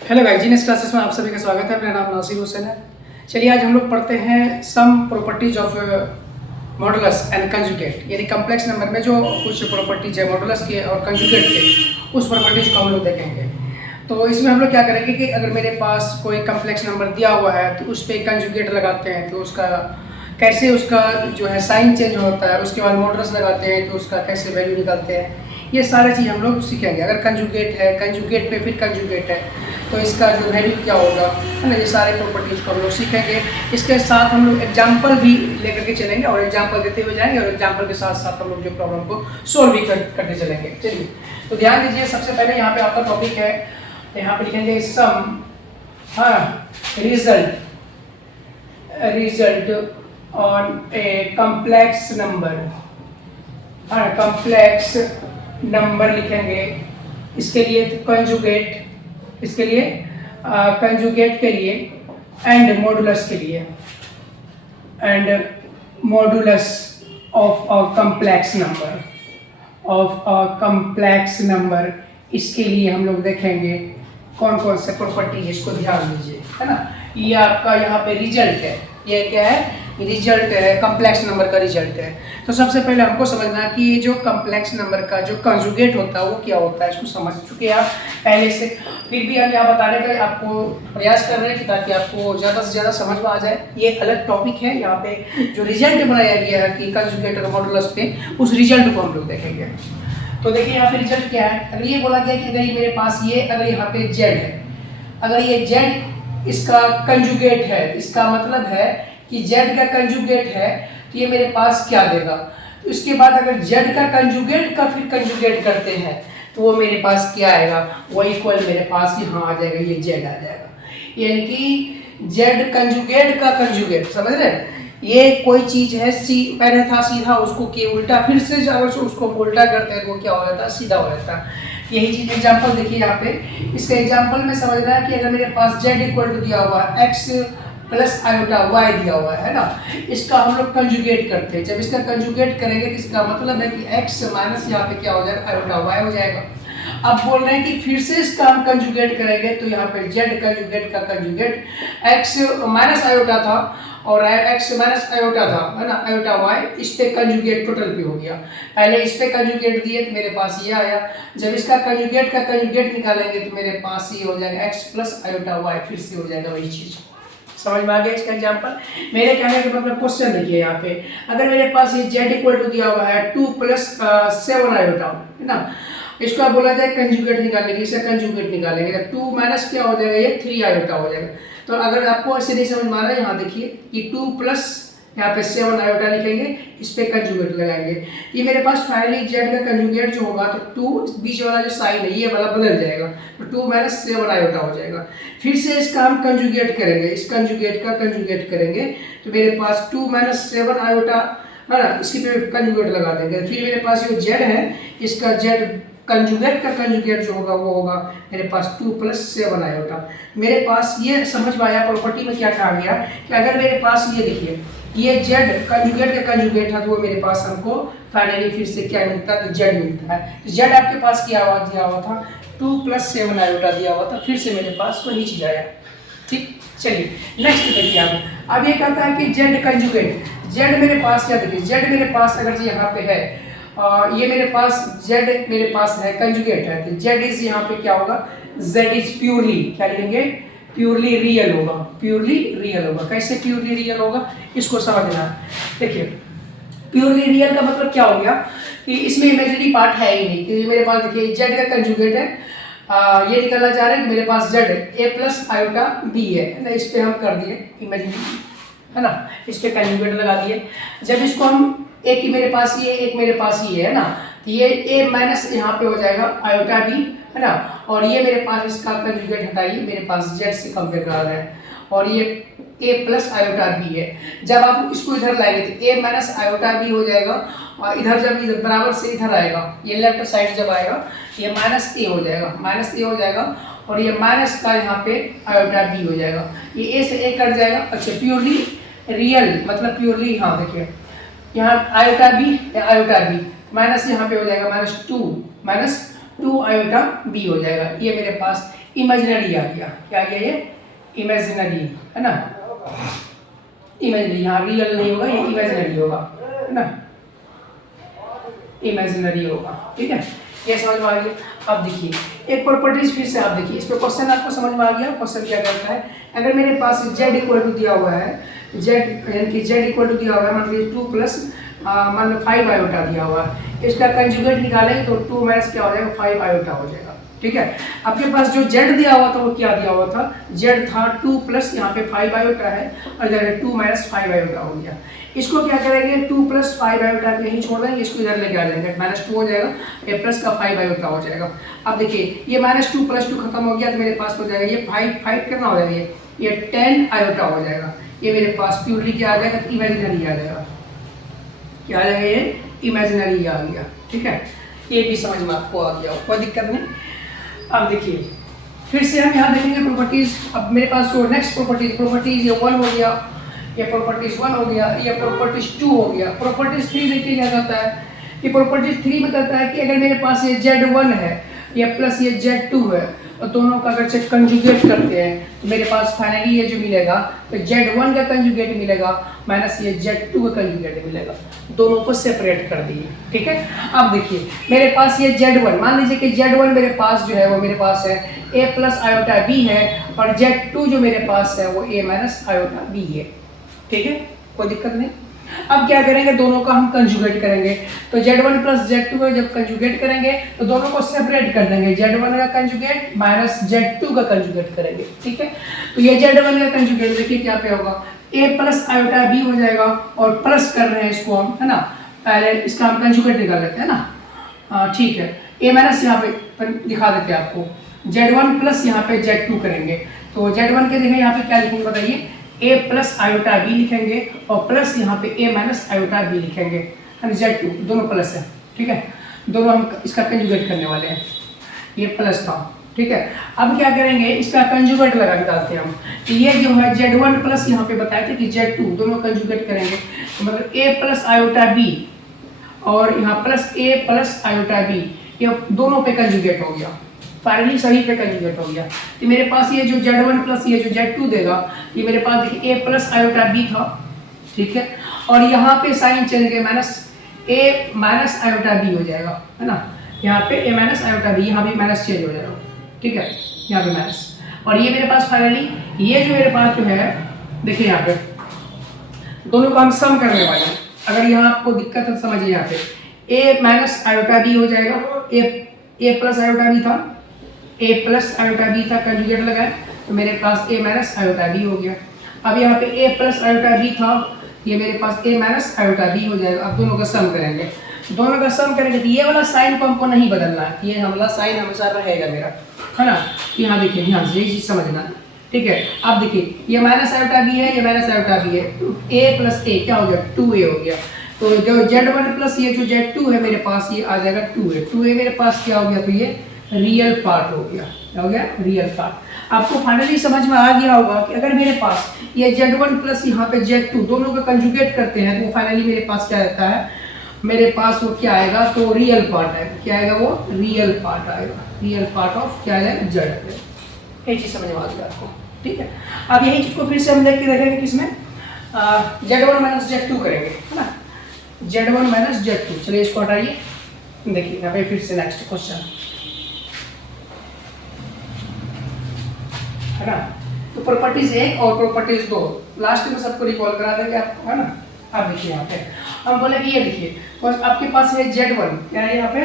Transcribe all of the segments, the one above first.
Hello guys, genius classes में आप सभी का स्वागत है। मेरा नाम नासिर हुसैन है। चलिए आज हम लोग पढ़ते हैं some properties of modulus and conjugate, यानी कम्प्लेक्स नंबर में जो कुछ प्रॉपर्टीज है मॉडुलस के और कंजुगेट के, उस प्रॉपर्टीज को हम लोग देखेंगे। तो इसमें हम लोग क्या करेंगे कि अगर मेरे पास कोई कम्प्लेक्स नंबर दिया हुआ है तो उस पर कंजुगेट लगाते हैं तो उसका कैसे उसका जो है साइन चेंज होता है, उसके बाद मॉडुलस लगाते हैं तो उसका कैसे वैल्यू निकालते हैं, ये सारी चीज़ हम लोग सीखेंगे। अगर कंजुगेट है, कंजुगेट पे फिर कंजुगेट है तो इसका जो वैल्यू क्या होगा, है ना, ये सारे प्रॉपर्टीज को हम लोग सीखेंगे। इसके साथ हम लोग एग्जाम्पल भी लेकर के चलेंगे और एग्जाम्पल देते हुए जाएंगे और एग्जाम्पल के साथ साथ हम लोग जो प्रॉब्लम को सोल्व भी करते चलेंगे। चलिए तो ध्यान दीजिए, सबसे पहले यहाँ पे आपका टॉपिक है, यहाँ पे लिखेंगे सम, हाँ, result on a complex number, हाँ, कॉम्प्लेक्स नंबर लिखेंगे। इसके लिए कंजुगेट, इसके लिए कंजुगेट के लिए एंड मॉडुलस के लिए, and modulus of a complex number, of a complex number, इसके लिए हम लोग देखेंगे कौन कौन से प्रॉपर्टी है, इसको ध्यान दीजिए, है ना। ये आपका यहाँ पे रिजल्ट है, ये क्या है, रिजल्ट है, कॉम्प्लेक्स नंबर का रिजल्ट है। तो सबसे पहले हमको समझना है कि ये जो कॉम्प्लेक्स नंबर का जो कंजुगेट होता है वो क्या होता है, इसको समझ चुके आप पहले से। फिर भी हम यहाँ बताने का आपको प्रयास कर रहे हैं कि ताकि आपको ज़्यादा से ज़्यादा समझ में आ जाए। ये अलग टॉपिक है, यहाँ पे जो रिजल्ट बनाया गया है कि कंजुगेट और मॉडुलस पे, उस रिजल्ट को हम लोग देखेंगे। तो देखिए यहाँ पे रिजल्ट क्या है। अगर ये बोला गया कि अगर ये मेरे पास ये, अगर यहाँ पे जेड है, अगर ये जेड इसका कंजुगेट है, इसका मतलब है कि जेड का कंजुगेट है, तो ये मेरे पास क्या देगा। तो इसके बाद अगर जेड का कंजुगेट का फिर कंजुगेट करते हैं तो वो मेरे पास क्या आएगा, वो इक्वल मेरे पास यहाँ आ जाएगा, ये जेड आ जाएगा। यानी कि जेड कंजुगेट का कंजुगेट, समझ रहे हैं। ये कोई चीज है, सी पहले था सीधा, उसको के उल्टा, फिर से अगर उसको उल्टा करते हैं तो वो क्या हो जाता है, सीधा हो जाता है। यही चीज एग्जांपल देखिए यहाँ पे, इसके एग्जांपल में समझना है कि अगर मेरे पास z इक्वल टू दिया हुआ है x प्लस आयोटा y दिया हुआ है ना, इसका हम लोग कंजुगेट करते हैं। जब इसका कंजुगेट करेंगे तो इसका मतलब है कि x माइनस यहाँ पे क्या हो जाएगा, आयोटा y हो जाएगा। अब बोल रहे हैं कि फिर से इसका हम कंजुगेट करेंगे तो यहाँ पे z कंजुगेट का कंजुगेट x माइनस आयोटा था और x माइनस आयोटा था, है ना, आयोटा y, इस पे कंजुगेट टोटल पे हो गया। पहले इस पे कंजुगेट दिए तो मेरे पास ये आया। जब इसका कंजुगेट का कंजुगेट निकालेंगे तो मेरे पास ये हो जाएगा x प्लस आयोटा y, फिर से हो जाएगा वही चीज। समझ में आ गया इसका एग्जांपल। मेरे कहने का मतलब क्वेश्चन देखिए यहाँ पे, अगर मेरे पास ये z इक्वल टू दिया हुआ है 2 प्लस 7 आयोटा, है ना, इसका बोला जाए कंजुगेट निकालने के लिए, इसका कंजुगेट निकालेंगे तो 2 माइनस क्या हो जाएगा, ये 3 आयोटा हो जाएगा। तो अगर आपको ऐसे नहीं समझ में आ रहा है, यहाँ देखिए कि 2 प्लस यहाँ पे 7 आयोटा लिखेंगे, इस पे कंजुगेट लगाएंगे। ये मेरे पास फाइनली जेड का कंजुगेट जो होगा तो 2 बीच वाला जो साइन है ये वाला बदल जाएगा, तो 2 माइनस 7 आयोटा हो जाएगा। फिर से इसका हम कंजुगेट करेंगे, इस कंजुगेट का कंजुगेट करेंगे तो मेरे पास 2 माइनस 7 आयोटा, है ना, इसी पे कंजुगेट लगा देंगे। फिर मेरे पास जो जेड है, इसका जेड कंजुगेट का कंजुगेट जो होगा वो होगा मेरे पास 2 प्लस 7 आयोटा। मेरे पास ये समझ में आया प्रॉपर्टी में क्या कहा गया कि अगर मेरे पास ये देखिए ये जेड कंजुगेट का कंजुगेट है तो वो मेरे पास हमको फाइनली फिर से क्या मिलता है, तो जेड मिलता है। तो जेड आपके पास क्या हुआ, दिया हुआ था 2 प्लस 7 आयोटा दिया हुआ था, फिर से मेरे पास वही चीज आया। ठीक, चलिए नेक्स्ट देखिए आप। अब ये कहता है कि जेड कंजुगेट, जेड मेरे पास क्या देखिए, जेड मेरे पास अगर यहाँ पे है, ये मेरे पास z मेरे पास है, कंजुगेट है, तो z इज यहाँ पे क्या होगा, z इज प्योरली, क्या लिखेंगे, प्योरली रियल होगा, प्योरली रियल होगा। कैसे प्योरली रियल होगा, इसको समझना है। देखिए प्योरली रियल का मतलब क्या हो गया कि इसमें इमेजिनरी पार्ट है ही नहीं, क्योंकि मेरे पास देखिए z का कंजुगेट है, ये निकलना चाह रहे हैं कि मेरे पास z a plus iota b है ना, इस पे हम कर दिए इमेजिनरी, है ना, इस पे कंजुगेट लगा दिए। जब इसको हम एक ही मेरे पास ये, एक मेरे पास ये है ना, तो ये a माइनस यहाँ पे हो जाएगा आयोटा b, है ना, और ये मेरे पास इसका कंजुगेट हटाइए, मेरे पास z से कंपेयर करा रहा है, और ये a प्लस आयोटा b है। जब आप इसको इधर लाएंगे तो a माइनस आयोटा b हो जाएगा, और इधर जब इधर बराबर से इधर आएगा, ये लेफ्ट साइड जब आएगा ये माइनस a हो जाएगा, माइनस a हो जाएगा, और ये माइनस का यहाँ पे आयोटा b हो जाएगा, ये a से a कट जाएगा। अच्छा, प्योरली रियल मतलब प्योरली, हाँ देखिए यहाँ iota B, iota B minus यहाँ पे हो जाएगा -2 माइनस 2 आयोटा बी हो जाएगा। ये मेरे पास इमेजिनरी आ गया। क्या आ गया ये? इमेजिनरी, है ना। इमेजिनरी, यहाँ रियल नहीं होगा, ये इमेजिनरी होगा, है ना, इमेजिनरी होगा। ठीक है, ये समझ में आ गया। अब देखिए एक प्रॉपर्टीज फिर से आप देखिए, इस पे क्वेश्चन आपको समझ में आ गया। क्वेश्चन क्या करता है, अगर मेरे पास z इक्वल टू दिया हुआ है, z यानी कि z इक्वल टू दिया हुआ है, मान लीजिए 2 प्लस मान लो 5 आयोटा दिया हुआ है, इसका कंजुगेट निकालेंगे तो 2 माइनस क्या हो जाएगा, 5 आयोटा हो जाएगा। ठीक है, आपके पास जो z दिया हुआ था वो क्या दिया हुआ था, z था 2 प्लस यहाँ पे 5 आयोटा है, और इधर 2 माइनस 5 आयोटा हो गया। इसको क्या करेंगे, 2 प्लस 5 आयोटा को यहीं छोड़ देंगे, इसको इधर लेके आ जाएंगे, -2 हो जाएगा, ये प्लस का 5 आयोटा हो जाएगा। अब देखिए ये -2 + 2 खत्म हो गया तो मेरे पास हो जाएगा ये 5 कितना हो जाएगा, ये 10 आयोटा हो जाएगा। ये मेरे पास प्योरली क्या आ जाएगा, इमेजिनरी आ जाएगा। क्या आ जाएगा, ये इमेजिनरी आ गया। ठीक है, ये भी समझ में आपको आ गया, कोई दिक्कत नहीं। अब देखिए फिर से हम यहाँ देखेंगे प्रॉपर्टीज। अब मेरे पास जो नेक्स्ट प्रॉपर्टीज ये 1 हो गया, ये प्रॉपर्टीज 1 हो गया, ये प्रॉपर्टीज 2 हो गया। प्रॉपर्टीज 3 देखिए क्या करता है कि प्रॉपर्टीज 3 में कहता है कि अगर मेरे पास ये Z1 है या प्लस ये Z2 है, और दोनों का अगर से कंजुगेट करते हैं तो मेरे पास फाइनली ये जो मिलेगा तो Z1 का कंजुगेट मिलेगा माइनस ये Z2 का कंजुगेट मिलेगा, दोनों को सेपरेट कर दिए। ठीक है, अब देखिए मेरे पास ये Z1, मान लीजिए कि Z1 मेरे पास जो है वो मेरे पास है a प्लस आयोटा b है, और Z2 जो मेरे पास है वो a माइनस आयोटा b है। ठीक है, कोई दिक्कत नहीं। अब क्या करेंगे, दोनों का हम कंजुगेट करेंगे, तो Z1 प्लस Z2 का जब कंजुगेट करेंगे तो दोनों को सेपरेट कर देंगे, Z1 का कंजुगेट माइनस Z2 का कंजुगेट करेंगे। ठीक है, तो ये Z1 का कंजुगेट देखिए क्या पे होगा, a प्लस आयोटा b हो जाएगा, और प्लस कर रहे हैं इसको हम, है ना, पहले इसका हम कंजुगेट निकाल लेते हैं ना। ठीक है, a माइनस यहाँ पे दिखा देते हैं आपको, Z1 प्लस यहाँ पे Z2 करेंगे, तो Z1 के देखिए यहाँ पे क्या लिखेंगे बताइए, a प्लस आयोटा b लिखेंगे, और प्लस यहाँ पे a माइनस आयोटा b लिखेंगे, Z2 दोनों प्लस है। ठीक है, दोनों हम इसका कंजुगेट करने वाले हैं, ये प्लस था। ठीक है, अब क्या करेंगे, इसका कंजुगेट लगा के डालते हैं हम, तो ये जो है Z1 प्लस यहाँ पे बताए थे कि Z2 दोनों कंजुगेट करेंगे, तो मतलब a प्लस आयोटा b और यहाँ plus a plus iota b, ये दोनों पे कंजुगेट हो गया, फाइनली सही पे कंजुगेट हो गया। तो मेरे पास ये जो Z1 प्लस ये जो Z2 देगा, ये मेरे पास देखिए a प्लस आयोटा b था। ठीक है, और यहाँ पे साइन चेंज गए, minus a minus iota b हो जाएगा, है ना, यहाँ पे a माइनस आयोटा b, यहाँ भी माइनस चेंज हो जाएगा। ठीक है, यहाँ पे माइनस, और ये मेरे पास फाइनली ये जो मेरे पास जो है देखिए यहाँ पे दोनों को हम सम करने वाले हैं। अगर यहाँ आपको दिक्कत है समझिए, यहाँ पे a माइनस आयोटा b हो जाएगा, a प्लस आयोटा b था, a प्लस आयोटा b था, कंजुगेट लगाए तो मेरे पास a माइनस आयोटा b हो गया। अब यहाँ पे a प्लस आयोटा b था, ये मेरे पास a माइनस आयोटा b हो जाएगा। अब दोनों का सम करेंगे, दोनों का सम करेंगे तो ये वाला साइन को हमको नहीं बदलना है, ये वाला साइन हमेशा रहेगा मेरा, है ना। यहाँ देखिए ध्यान से ये चीज़ समझना है। ठीक है, अब देखिए ये माइनस आयोटा b है, ये माइनस आयोटा b है, a प्लस a क्या हो गया, 2a हो गया। तो जो Z1 प्लस ये जो Z2 है मेरे पास ये आ जाएगा 2a, 2a मेरे पास क्या हो गया, तो ये रियल पार्ट हो गया। क्या हो गया, रियल पार्ट। आपको फाइनली समझ में आ गया होगा कि अगर मेरे पास ये Z1 प्लस यहाँ पे Z2 दोनों का कंजुगेट करते हैं तो फाइनली मेरे पास क्या रहता है, मेरे पास वो क्या आएगा, तो रियल पार्ट है। क्या आएगा, वो रियल पार्ट आएगा, रियल पार्ट ऑफ क्या आएगा, Z। ये चीज़ समझ में आ गया आपको। ठीक है, अब यही चीज़ को फिर से हम देख के देखेंगे किसमें, Z1 माइनस Z2 करेंगे, है ना, Z1 माइनस Z2। चलिए इसको हटाइए, देखिए यहाँ पे फिर से नेक्स्ट क्वेश्चन, है ना। तो प्रॉपर्टीज 1 और प्रॉपर्टीज 2 लास्ट में सबको रिकॉल करा देंगे आपको, है ना। अब देखिए यहाँ पे हम बोले कि ये देखिए आपके पास है Z1, क्या है यहाँ पे,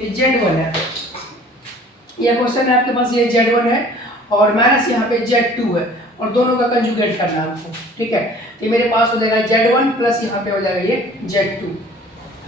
ये Z1 है, ये क्वेश्चन है आपके पास, ये Z1 है और माइनस यहाँ पे Z2 है, और दोनों का कंजुगेट करना है आपको। ठीक है, तो मेरे पास हो जाएगा Z1 प्लस यहाँ पे हो जाएगा ये Z2,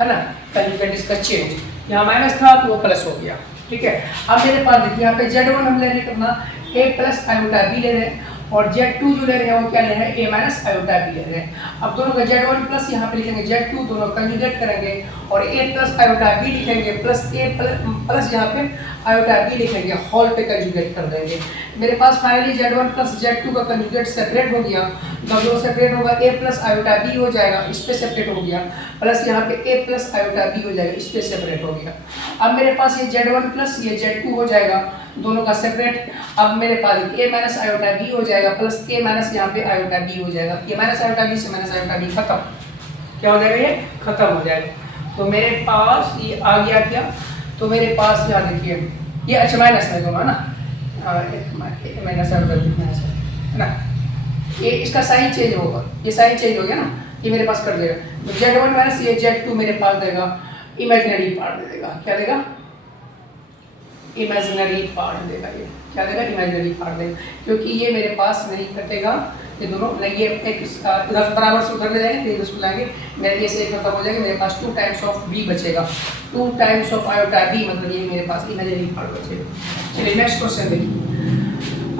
है ना, कंजुगेट इसका चेंज, यहाँ माइनस था तो वो प्लस हो गया। ठीक है, अब मेरे पास देखिए यहाँ पे Z1 हम ले रहे हैं करना a प्लस आयोटा b ले रहे हैं, और Z2 जो ले रहे हैं वो क्या ले रहे हैं, A माइनस आयोटा B ले रहे हैं। अब दोनों का Z1 प्लस यहाँ पे लिखेंगे Z2, दोनों कंजुगेट करेंगे और A प्लस आयोटा B लिखेंगे प्लस A प्लस यहाँ पे आयोटा B लिखेंगे, होल पे कंजुगेट कर देंगे। मेरे पास फाइनली Z1 प्लस Z2 का कंजुगेट सेपरेट हो गया, जब दो सेपरेट होगा A प्लस आयोटा B हो जाएगा, इस पे सेपरेट हो गया, प्लस यहाँ पे A प्लस आयोटा B हो जाएगा, इस पे सेपरेट हो गया। अब मेरे पास ये Z1 प्लस ये Z2 हो जाएगा, दोनों का सेपरेट। अब मेरे पास A माइनस आयोटा B हो जाएगा प्लस A माइनस यहाँ पे आयोटा B हो जाएगा, A माइनस आयोटा B से माइनस आयोटा B खत्म, क्या हो जाएगा, ये खत्म हो जाएगा। तो मेरे पास ये आ गया क्या, तो मेरे पास यहाँ देखिए ये अच्छा माइनस में दोनों ना, माइनस है ना, ये इसका साइन चेंज होगा, ये साइन चेंज हो गया ना, ये मेरे पास कर देगा। तो Z1 माइनस ये Z2 मेरे पास देगा इमेजिनरी पार्ट देगा, क्या देगा, इमेजिनरी पार्ट देगा, ये क्या देगा, इमेजिनरी पार्ट देगा, क्योंकि ये मेरे पास नहीं कटेगा, ये दोनों नहीं, ये एक बराबर से उधर ले जाएंगे, फिर उसको लाएंगे, मेरे ये से खत्म हो जाएगा, मेरे पास 2 टाइम्स ऑफ B बचेगा, 2 टाइम्स ऑफ आयोटा B, मतलब ये मेरे पास इमेजिनरी पार्ट बचेगा। चलिए नेक्स्ट क्वेश्चन देखिए।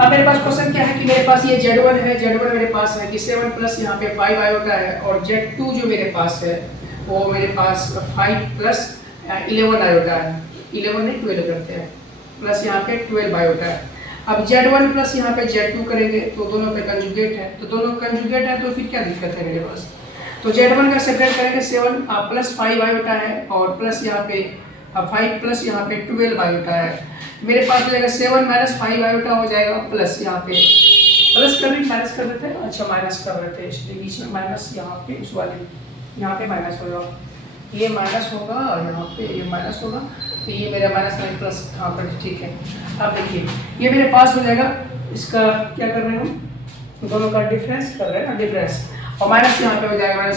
अब मेरे पास क्वेश्चन क्या है कि मेरे पास ये Z1 है, Z1 मेरे पास है कि 7 प्लस यहाँ पे 5 आयोटा है, और Z2 जो मेरे पास है वो मेरे पास 5 प्लस 11 आयोटा है, 11 नहीं 12 करते हैं, प्लस यहाँ पे 12 आयोटा है। अब Z1 प्लस यहाँ पे Z2 करेंगे तो दोनों पे कंजुगेट है, तो दोनों कंजुगेट है तो फिर क्या दिक्कत है मेरे पास, तो Z1 का सेपरेट करेंगे, 7 प्लस 5 आयोटा है और प्लस यहाँ पे 5 प्लस यहाँ पे 12 आयोटा है, मेरे पास हो जाएगा 7 माइनस 5 आयोटा हो जाएगा, प्लस यहाँ पे प्लस कर भी माइनस कर देते हैं, अच्छा माइनस कर देते हैं, इसलिए बीच में माइनस यहाँ पे इस वाले यहाँ पे माइनस होगा, ये माइनस होगा और यहाँ पे ये माइनस होगा, तो ये मेरा माइनस में प्लस यहाँ पर, ठीक है। अब देखिए ये मेरे पास हो जाएगा, इसका क्या कर रहे हो, दोनों का डिफरेंस कर रहे हैं ना, डिफरेंस, और माइनस यहाँ पे हो जाएगा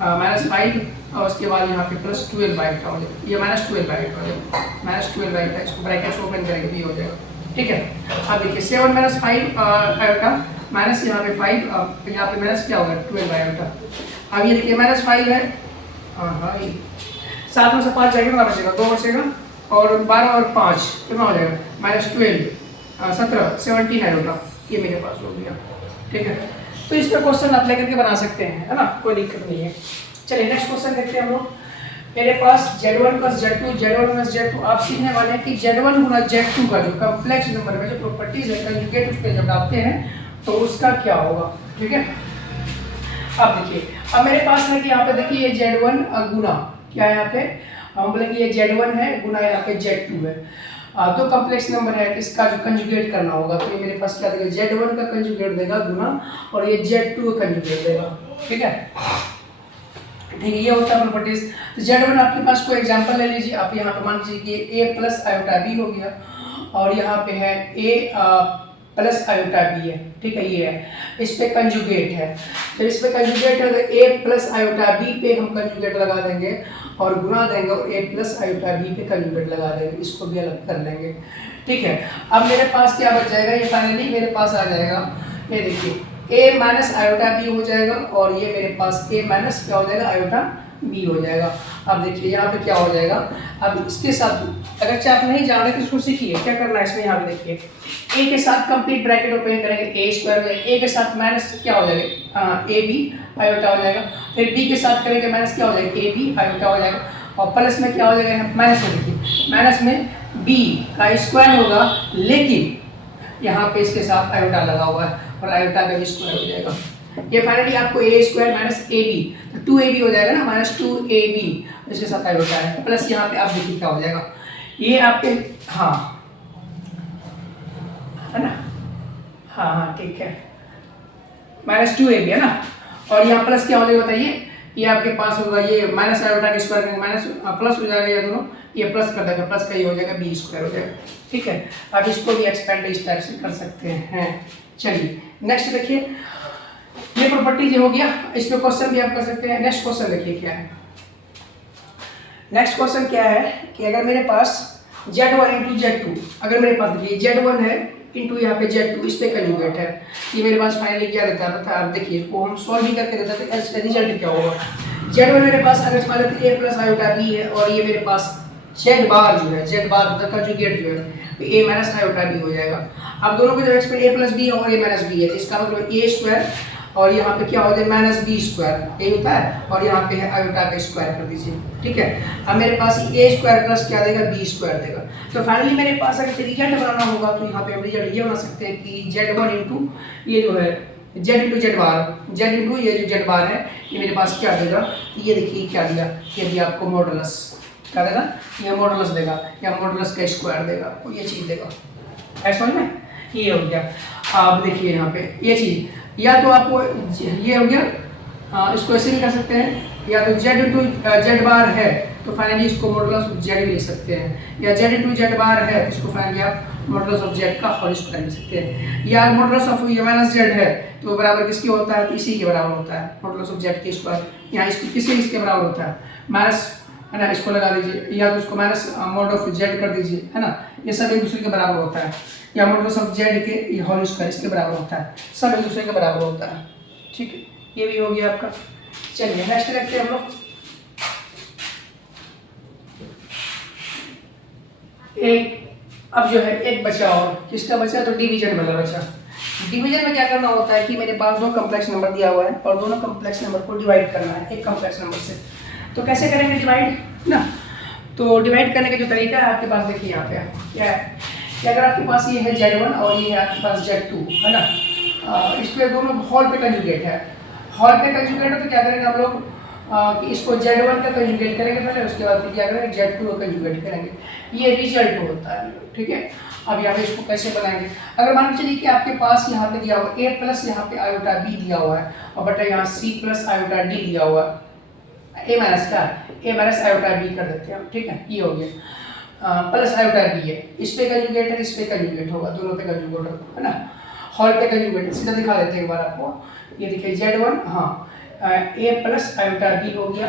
-5 और उसके बाद यहाँ पे प्लस 12 बाई का हो जाएगा, ये -12 बाई का हो जाएगा, -12 बाई का, इसको ब्रैकेट्स ओपन करेंगे भी हो जाएगा, ठीक है। अब देखिए 7 माइनस 5 आयोटा माइनस यहाँ पे 5, यहाँ पे माइनस क्या होगा 12 आयोटा। अब ये देखिए -5 है, हाँ ये 7 में से 5 जाएगा, कितना बचेगा, 2 बचेगा, और 12 और 5 कितना हो जाएगा -12 17 आयोटा, ये मेरे पास हो गया, ठीक है। तो इस पर क्वेश्चन अप्लाई करके बना सकते हैं, है ना, कोई दिक्कत नहीं है। चलिए नेक्स्ट क्वेश्चन देखते हैं हम लोग। मेरे पास Z1 plus Z2, Z1 plus Z2, आप सीखने वाले हैं कि Z1 गुना Z2 का जो कम्प्लेक्स नंबर में जो प्रॉपर्टीज है कंजुगेट उस पे जब डालते हैं तो उसका क्या होगा, ठीक है। अब देखिए, अब मेरे पास है कि यहाँ पे देखिए ये Z1 गुना क्या है, यहाँ पे हम बोलेंगे ये Z1 है गुना यहाँ पे Z2 है, तो कम्प्लेक्स नंबर है, इसका जो कंजुगेट करना होगा, तो ये मेरे पास क्या देगा, Z1 का कंजुगेट देगा गुना और ये Z2 का कंजुगेट देगा, ठीक है। ठीक है, ये होता है प्रॉपर्टीज। तो Z1 आपके पास कोई एग्जांपल ले लीजिए, आप यहाँ पे मान लीजिए कि A प्लस आयोटा B हो गया और यहाँ पे है A प्लस आयोटा B है, ठीक है, ये है, इस पे कंजुगेट है, जब इस पे कंजुगेट है तो A प्लस आयोटा B पे हम कंजुगेट लगा देंगे और गुना देंगे और A प्लस आयोटा B पे कंजुगेट लगा देंगे, इसको भी अलग कर लेंगे, ठीक है। अब मेरे पास क्या बच जाएगा, ये फाइनली मेरे पास आ जाएगा, ये देखिए A माइनस आयोटा B हो जाएगा और ये मेरे पास A माइनस क्या हो जाएगा, आयोटा B हो जाएगा। अब देखिए यहाँ पे क्या हो जाएगा, अब इसके साथ अगर आप नहीं जान रहे तो इसको सीखिए क्या करना है इसमें। यहाँ पे देखिए A के साथ कंप्लीट ब्रैकेट ओपन करेंगे, A स्क्वायर हो जाएगा, A के साथ माइनस क्या हो जाएगा, AB आयोटा हो जाएगा, फिर B के साथ करेंगे माइनस क्या हो जाएगा, AB आयोटा हो जाएगा, और प्लस में क्या हो जाएगा, माइनस में देखिए माइनस में B का स्क्वायर होगा, लेकिन यहाँ पे इसके साथ आयोटा लगा हुआ है और आयोटा का भी स्क्वायर हो जाएगा। ये फाइनली आपको A स्क्वायर माइनस AB, तो 2AB हो जाएगा ना, -2AB, इसके साथ आयोटा है, प्लस यहाँ पे आप देखिए क्या हो जाएगा, ये आपके हाँ है ना, हाँ हाँ ठीक है, -2AB है ना, और यहाँ प्लस क्या हो जाएगा बताइए, ये आपके पास होगा ये माइनस आयोटा के स्क्वायर करेंगे माइनस प्लस हो जाएगा, ये दोनों ये प्लस कर देगा, प्लस का ये हो जाएगा B स्क्वायर हो जाएगा, ठीक है। अब इसको भी एक्सपेंड इस टाइप से कर सकते हैं। चलिए नेक्स्ट देखिए, ये प्रॉपर्टी जो हो गया, इस पे क्वेश्चन भी आप कर सकते हैं। नेक्स्ट क्वेश्चन देखिए क्या है, नेक्स्ट क्वेश्चन क्या है कि अगर मेरे पास Z1 इंटू Z2, अगर मेरे पास देखिए Z1 है इंटू यहाँ पे Z2, इस पे कंजुगेट है, ये मेरे पास फाइनली क्या रहता है पता है, आप देखिए इसको हम सॉल्व भी करके देते थे, रिजल्ट क्या होगा। Z1 मेरे पास अगर मान लेते A प्लस आयोटा B है और ये मेरे पास जेड बार जो है, जेड बार मतलब कंजुगेट जो है ए माइनस आयोटा बी हो जाएगा। अब दोनों के जब एक्सप्रेशन ए प्लस बी और ए माइनस बी है तो इसका मतलब ए स्क्वायर और यहाँ पे क्या हो जाए माइनस बी स्क्वायर, यही होता है, और यहाँ पे है आयोटा का स्क्वायर कर दीजिए, ठीक है। अब मेरे पास ए स्क्वायर प्लस क्या देगा, बी स्क्वायर देगा। तो फाइनली मेरे पास अगर रिजल्ट बनाना होगा तो यहाँ पे हम रिजल्ट ये बना सकते हैं कि Z1 इंटू ये जो है Z इंटू जेड बार, Z इंटू ये जो जेड बार है ये मेरे पास क्या देगा, तो ये देखिए क्या दिया, ये दिया आपको मॉडुलस, क्या देगा, ये मॉडुलस देगा या मॉडुलस का स्क्वायर देगा, और ये चीज़ देगा। है समझ में, ये हो गया। आप देखिए यहाँ पे ये चीज़ या तो आपको ये हो गया, इसको ऐसे भी कर सकते हैं, या तो Z इंटू जेड बार है तो फाइनली इसको मॉडुलस ऑफ जेड भी लिख सकते हैं, या Z इंटू जेड बार है तो इसको फाइनली आप मॉडुलस ऑफ जेड का होल स्क्वायर लिख सकते हैं, या मॉडुलस ऑफ ये माइनस जेड है तो बराबर किसकी होता है, तो इसी के बराबर होता है मॉडुलस ऑफ जेड के स्क्वायर, यहाँ इसको किसके बराबर होता है माइनस, है ना, इसको लगा दीजिए, या तो उसको माइनस मॉड ऑफ जेड कर दीजिए, है ना, ये सब एक दूसरे के बराबर होता है, या मॉडुलस ऑफ जेड के होल स्क्वायर इसके बराबर होता है, सब एक दूसरे के बराबर होता है, ठीक है। ये भी हो गया आपका। चलिए नेक्स्ट देखते हैं हम लोग। एक अब जो है एक बचा और किसका बचा, तो डिवीजन वाला बचा। डिवीजन में क्या करना होता है कि मेरे पास दो कॉम्प्लेक्स नंबर दिया हुआ है और दोनों कॉम्प्लेक्स नंबर को डिवाइड करना है एक कॉम्प्लेक्स नंबर से। तो कैसे करेंगे डिवाइड ना, तो डिवाइड करने का जो तरीका है आपके पास देखिए यहाँ पे क्या है कि अगर आपके पास ये है Z1 और ये है आपके पास Z2, है ना, इस पे दोनों हॉल पे कंजुगेट है, हॉल पे कंजुगेट है तो क्या करेंगे हम लोग कि इसको Z1 का कंजुगेट करेंगे पहले, उसके बाद फिर क्या करेंगे Z2 का कंजुगेट करेंगे, ये रिजल्ट होता है, ठीक है। अब यहाँ पे इसको कैसे बनाएंगे, अगर मान चलिए कि आपके पास यहाँ पे दिया हुआ A प्लस यहाँ पे आयोटा B दिया हुआ है और बटा यहाँ C प्लस आयोटा D दिया हुआ है, A माइनस आयोटा B कर देते हैं हम, ठीक है, ये हो गया प्लस आयोटा B है, इस पे कंजुगेट है, इस पे कंजुगेट होगा, दोनों पे कंजुगेट होगा, है ना, हॉल पे कंजुगेट, सीधा दिखा देते हैं एक बार आपको, ये देखिए Z1 हाँ A प्लस आयोटा B हो गया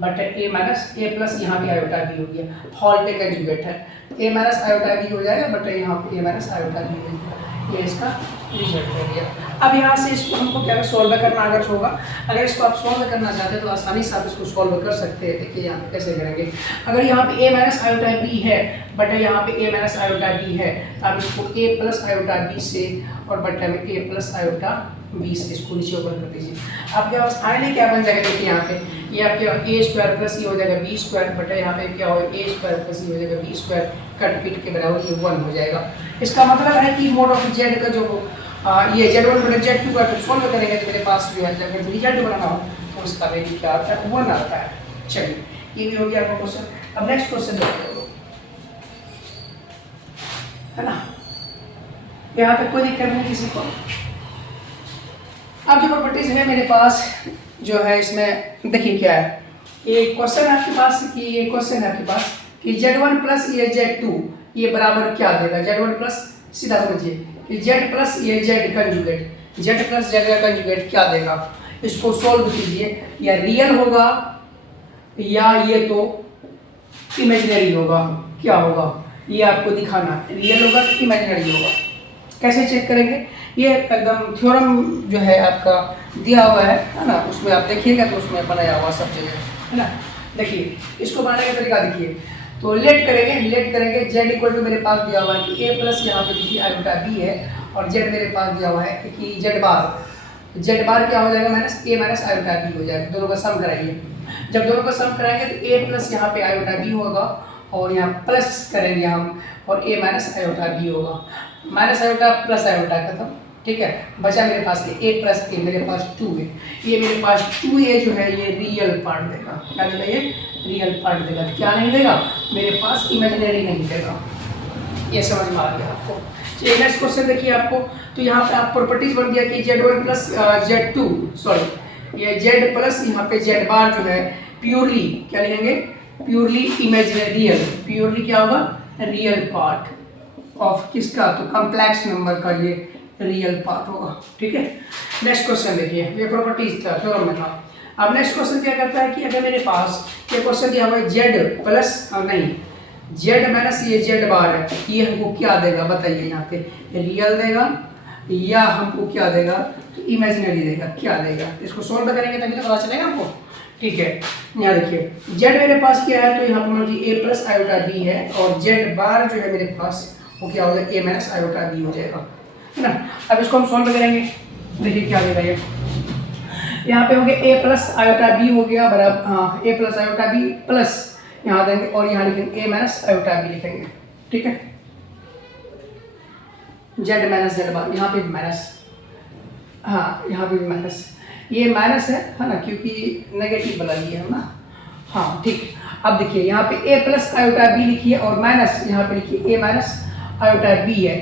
but A minus A plus यहाँ भी आयोटा B हो गया, हॉल पे कंजुगेट है, A माइनस आयोटा B हो जाएगा बट यहाँ पे A माइनस आयोटा B हो जाएगा, ये इसका रिजल्ट हो गया। अब यहाँ से इसको हमको क्या सॉल्व करना अगर होगा, अगर इसको आप सॉल्व करना चाहते हैं तो आसानी से आप इसको सॉल्व कर सकते हैं। देखिए यहाँ पे कैसे करेंगे, अगर यहाँ पे A माइनस आयोटा B है बट यहाँ पे A माइनस आयोटा B है तो आप इसको A प्लस आयोटा B से और बटे में A प्लस आयोटा 20 इसको नीचे ऊपर कर दीजिए, आपके पास फाइनली क्या बन जाएगा, देखिए यहाँ पे ये आपके A स्क्वायर प्लस ये हो जाएगा B स्क्वायर बटे यहाँ पे क्या होगा A स्क्वायर प्लस ये हो जाएगा B स्क्वायर कट पीट के बराबर ये 1 हो जाएगा। इसका मतलब है कि मोड ऑफ जेड का जो ये Z1 बटे Z2 का सॉल्व करेंगे तो मेरे पास जो है जब रिजल्ट बनाना हो तो उसका वैल्यू क्या आता है 1 आता है। चलिए ये भी हो गया आपका क्वेश्चन। अब नेक्स्ट क्वेश्चन देखते हैं, है ना, यहाँ पे कोई दिक्कत नहीं किसी को। अब जो प्रॉपर्टीज है मेरे पास जो है इसमें देखिए क्या है, ये क्वेश्चन है आपके पास कि ये क्वेश्चन है आपके पास कि Z1 प्लस ये Z2 ये बराबर क्या देगा, Z1 प्लस सीधा समझिए कि Z प्लस ये Z conjugate, Z plus Z का कंजुगेट क्या देगा, इसको सोल्व कीजिए, या रियल होगा या ये तो इमेजिनरी होगा, क्या होगा ये आपको दिखाना, रियल होगा कि इमेजिनरी होगा। कैसे चेक करेंगे, ये एकदम थ्योरम जो है आपका दिया हुआ है ना, उसमें आप देखिएगा तो उसमें बनाया हुआ सब जगह, है ना। देखिए इसको बनाने का तरीका देखिए, तो लेट करेंगे Z इक्वल टू मेरे पास दिया हुआ है कि A प्लस यहाँ पे देखिए आयोटा B है और Z मेरे पास दिया हुआ है कि Z बार क्या हो जाएगा minus A minus iota B हो जाएगा, दोनों का सम कराइए। जब दोनों का सम कराएंगे तो A प्लस यहाँ पे आयोटा B होगा और यहाँ प्लस करेंगे हम और A माइनस आयोटा B होगा, माइनस आयोटा प्लस आयोटा खत्म, ठीक है। बचा मेरे पास A प्लस A, मेरे पास 2 है, ये मेरे पास 2A जो है ये रियल पार्ट देगा, क्या देगा, ये रियल पार्ट देगा, क्या नहीं देगा मेरे पास इमेजिनरी नहीं देगा। ये समझ में आ गया आपको। चलिए नेक्स्ट क्वेश्चन देखिए आपको, तो यहाँ पे आप प्रॉपर्टीज बन गया कि Z1 प्लस Z2 सॉरी ये Z प्लस यहाँ पे Z बार जो है प्योरली क्या लिखेंगे, प्योरली इमेजिनरी, रियल, प्योरली क्या होगा रियल पार्ट ऑफ किसका, तो कॉम्प्लेक्स नंबर का ये रियल पार्ट होगा, ठीक है। नेक्स्ट क्वेश्चन देखिए, ये प्रॉपर्टीज था थ्योरम में था। अब नेक्स्ट क्वेश्चन क्या करता है कि अगर मेरे पास ये क्वेश्चन दिया हुआ है Z प्लस नहीं Z माइनस ये Z बार है, ये हमको क्या देगा बताइए, यहाँ पे रियल देगा या हमको क्या देगा, तो इमेजिनरी देगा, क्या देगा, इसको सोल्व करेंगे तभी तो पता चलेगा हमको, ठीक है। यहाँ देखिए जेड मेरे पास क्या है, तो यहाँ पर मान लीजिए ए प्लस आयोटा बी है, और जेड बार जो है मेरे पास वो क्या होगा, ए माइनस आयोटा बी हो जाएगा, है ना। अब इसको हम सॉल्व करेंगे, देखिए क्या देगा ये। यहाँ पे हो गया ए प्लस आयोटा बी हो गया बराबर, हाँ ए प्लस आयोटा बी प्लस यहाँ देंगे और यहाँ लिखेंगे ए माइनस आयोटा बी लिखेंगे, ठीक है। जेड माइनस जेड बार, यहाँ पे माइनस, हाँ यहाँ पे भी माइनस, ये माइनस है ना, क्योंकि नेगेटिव बना लिया है ना, हाँ ठीक। अब देखिए यहाँ पे ए प्लस आयोटा बी लिखिए और माइनस यहाँ पे लिखिए ए माइनस आयोटा बी है,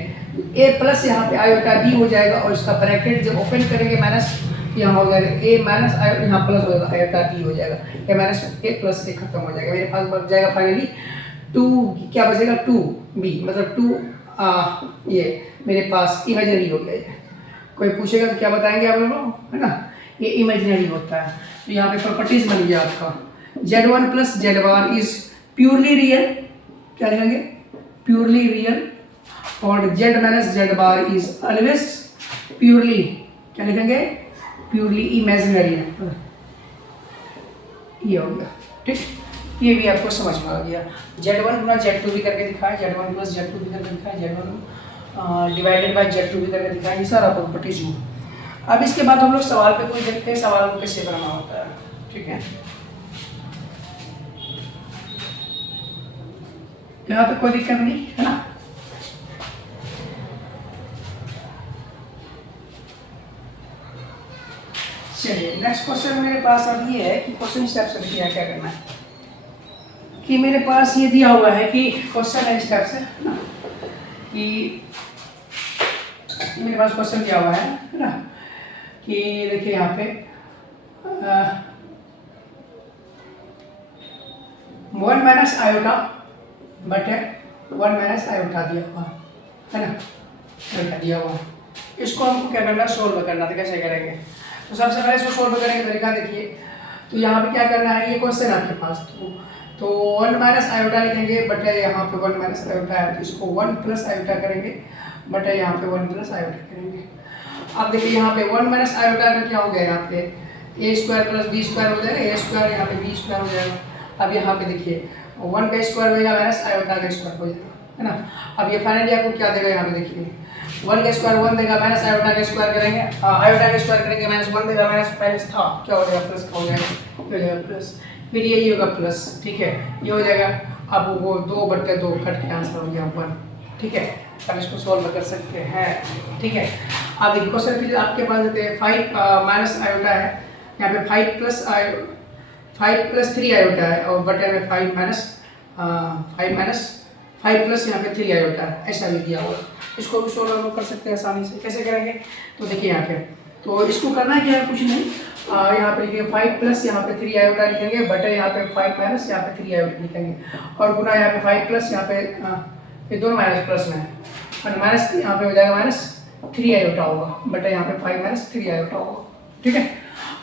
ए प्लस यहाँ पे आयोटा बी हो जाएगा और इसका ब्रैकेट जब ओपन करेंगे माइनस, यहाँ हो जाएगा ए माइनस यहाँ प्लस हो जाएगा आयोटा बी हो जाएगा, ए माइनस ए प्लस ए खत्म हो जाएगा, मेरे पास बच जाएगा फाइनली टू, क्या बचेगा टू बी, मतलब टू ये मेरे पास इमेजिनरी हो गया ये। कोई पूछेगा तो क्या बताएंगे आप लोग, है ना, ये इमेजिनरी होता है। तो यहाँ पे प्रॉपर्टीज बन गया आपका z1 plus Z bar is purely real, क्या लिखेंगे प्योरली रियल, और z minus Z bar is always purely, क्या लिखेंगे प्योरली इमेजिनरी, ये हो गया, ठीक। ये भी आपको समझ में आ गया। z1 गुना z2 भी करके दिखाया, z1 प्लस z2 भी करके दिखाया, z1 डिवाइडेड बाय z2 भी करके दिखाया, ये सारा प्रॉपर्टीज हुआ। अब इसके बाद हम लोग सवाल पे कोई देखते हैं, सवाल को कैसे बनाना होता है, ठीक है। यहाँ पे कोई दिक्कत नहीं है ना। चलिए नेक्स्ट क्वेश्चन मेरे पास अब ये है कि क्वेश्चन स्टेप से देखिए क्या करना है, कि मेरे पास ये दिया हुआ है कि क्वेश्चन है स्टेप से ना, कि मेरे पास क्वेश्चन दिया हुआ है ना, कि देखिए यहाँ पे 1 माइनस आयोटा बटे 1 माइनस आयोटा दिया हुआ है ना, आयोटा दिया हुआ, इसको हमको क्या करना है सोल्व करना, तो कैसे करेंगे, तो सबसे पहले इसको सोल्व करने का तरीका देखिए। तो यहाँ पे क्या करना है, ये क्वेश्चन आपके पास, तो 1 माइनस आयोटा लिखेंगे बटे यहाँ पे 1 माइनस आयोटा है, तो इसको 1 प्लस आयोटा करेंगे बटे यहाँ पे 1 प्लस आयोटा करेंगे। अब देखिए यहाँ पे 1 माइनस आयोटा का क्या हो गया, यहाँ पे ए स्क्वायर प्लस बी स्क्वायर हो जाएगा, ए स्क्वायर यहाँ पे बी स्क्वायर हो जाएगा। अब यहाँ पे देखिए 1 का स्क्वायर होगा माइनस आयोटा का स्क्वायर हो जाएगा, है ना। अब ये फाइनली आपको क्या देगा, यहाँ पे देखिए 1 का स्क्वायर 1 देगा, माइनस आयोटा का स्क्वायर करेंगे, आयोटा का स्क्वायर करेंगे माइनस 1 देगा, माइनस माइनस था क्या हो जाएगा प्लस का हो जाएगा प्लस, फिर ये होगा प्लस, ठीक है ये हो जाएगा। अब वो 2/2 कट के आंसर हो गया 1, ठीक है। अब इसको सॉल्व कर सकते हैं, ठीक है। अब देखिए क्वेश्चन फिर आपके पास देते हैं 5 माइनस आयोटा है, यहाँ पे 5 प्लस 3 आयोटा है और बटे में 5 प्लस यहाँ पे 3 आयोटा है, ऐसा भी दिया हुआ। इसको भी सोल्व कर सकते हैं आसानी से, कैसे करेंगे, तो देखिए यहाँ पे तो इसको करना है क्या, कुछ नहीं, यहाँ पे लिखेंगे 5 प्लस यहाँ पे 3 आयोटा लिखेंगे बटे यहाँ पे 5 माइनस यहाँ पे 3 आयोटा लिखेंगे, और गुना यहाँ पे 5 प्लस यहाँ पे ये दोनों माइनस प्लस में है, माइनस यहाँ पे हो जाएगा माइनस 3 आयोटा होगा बटे यहाँ पे 5 माइनस 3 आयोटा होगा, ठीक है।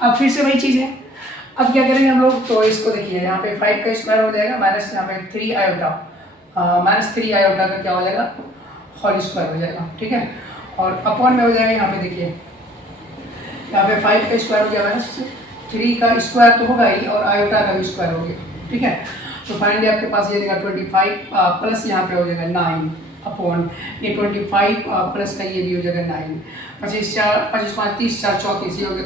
अब फिर से वही चीज़ है, अब क्या करेंगे हम लोग, तो इसको देखिए यहाँ पे 5 का स्क्वायर हो जाएगा माइनस यहाँ पे 3 आयोटा, माइनस 3 आयोटा का क्या हो जाएगा होल स्क्वायर हो जाएगा, ठीक है। और अपॉन में हो जाएगा यहाँ पे देखिए यहाँ पे 5 का स्क्वायर हो गया माइनस 3 का स्क्वायर तो होगा ही, और आयोटा का भी स्क्वायर हो गया, ठीक है। तो फाइनली आपके पास ये देगा 25 प्लस यहाँ पे हो जाएगा 9 अपॉन ये 25 प्लस का ये भी हो जाएगा 9, 25 4 25 5 30 4 34 ये हो गया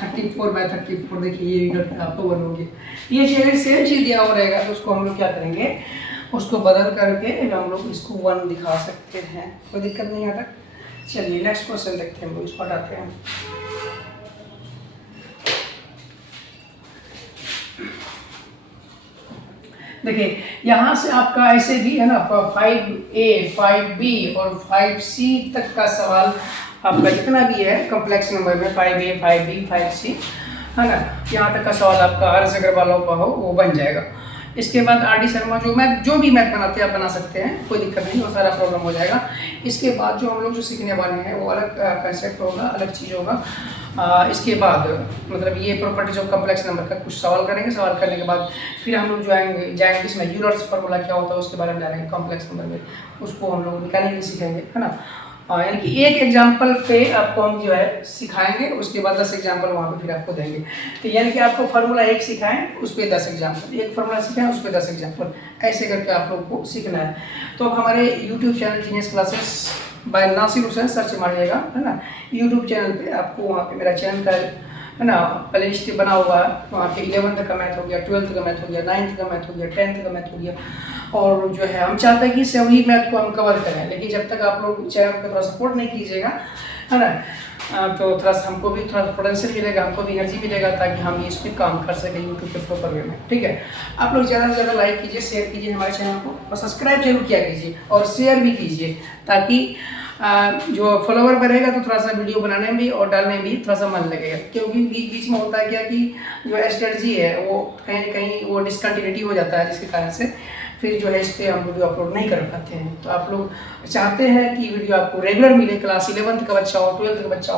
34 बाय 34, देखिए ये भी आपको 1 हो गया। ये चीज़ सेम चीज़ दिया हुआ रहेगा, तो उसको हम लोग क्या करेंगे, उसको बदल करके हम लोग इसको 1 दिखा सकते हैं, कोई दिक्कत नहीं आता। चलिए नेक्स्ट क्वेश्चन देखते हैं, हम लोग इसको हटाते हैं। देखिए यहाँ से आपका ऐसे भी है ना 5A 5B और 5C तक का सवाल आपका जितना भी है कॉम्प्लेक्स नंबर में 5A 5B 5C है ना, यहाँ तक का सवाल आपका आर एस अग्रवालों का हो वो बन जाएगा। इसके बाद आर डी शर्मा जो भी मैथ बनाते हैं आप बना सकते हैं, कोई दिक्कत नहीं, वो सारा प्रॉब्लम हो जाएगा। इसके बाद जो हम लोग जो सीखने वाले हैं वो अलग कंसेप्ट होगा, अलग चीज़ होगा। इसके बाद मतलब ये प्रॉपर्टीज ऑफ कॉम्प्लेक्स नंबर का कुछ सवाल करेंगे, सवाल करने के बाद फिर हम लोग जो जाएंगे इसमें यूलर्स फार्मूला क्या होता है उसके बारे में जानेंगे, कॉम्प्लेक्स नंबर में उसको हम लोग निकालने के लिए सीखेंगे, है ना। यानी कि एक एग्जाम्पल पे आपको हम जो है सिखाएंगे, उसके बाद 10 एग्जाम्पल वहाँ पे फिर आपको देंगे। तो यानी कि आपको फार्मूला 1 सिखाएं, उस पर 10 एग्जाम्पल, एक फार्मूला सिखाएं, उस पर 10 एग्जाम्पल, ऐसे करके आप लोग को सीखना है। तो अब हमारे YouTube channel genius classes by Nasir Hussain search मारिएगा, है ना। यूट्यूब चैनल पे आपको वहाँ पे मेरा चैनल का, है ना, प्ले लिस्ट बना हुआ है। वहाँ पे 11th का मैथ हो गया, 12th का मैथ हो गया, 9th का मैथ हो गया, 10th का मैथ हो गया, और जो है हम चाहते हैं कि सभी मैथ को हम कवर करें, लेकिन जब तक आप लोग चैनल को थोड़ा सपोर्ट नहीं कीजिएगा, है ना, तो थोड़ा सा हमको भी थोड़ा पोटेंशियल मिलेगा, हमको भी एनर्जी मिलेगा, ताकि हम इस पर काम कर सकें यूट्यूब के प्रॉपर वे में। ठीक है, आप लोग ज़्यादा से ज़्यादा लाइक कीजिए, शेयर कीजिए हमारे चैनल को, और सब्सक्राइब जरूर किया कीजिए और शेयर भी कीजिए, ताकि जो फॉलोवर बढ़ेगा तो थोड़ा सा वीडियो बनाने में भी और डालने में भी थोड़ा सा मन लगेगा। क्योंकि बीच बीच में होता है क्या कि जो स्ट्रेटजी है वो कहीं ना कहीं वो डिसकंटिन्यूटी हो जाता है, जिसके कारण से फिर जो है इस पर हम वीडियो अपलोड नहीं कर पाते हैं। तो आप लोग चाहते हैं कि वीडियो आपको रेगुलर मिले, क्लास 11th का बच्चा हो, 12th का बच्चा हो,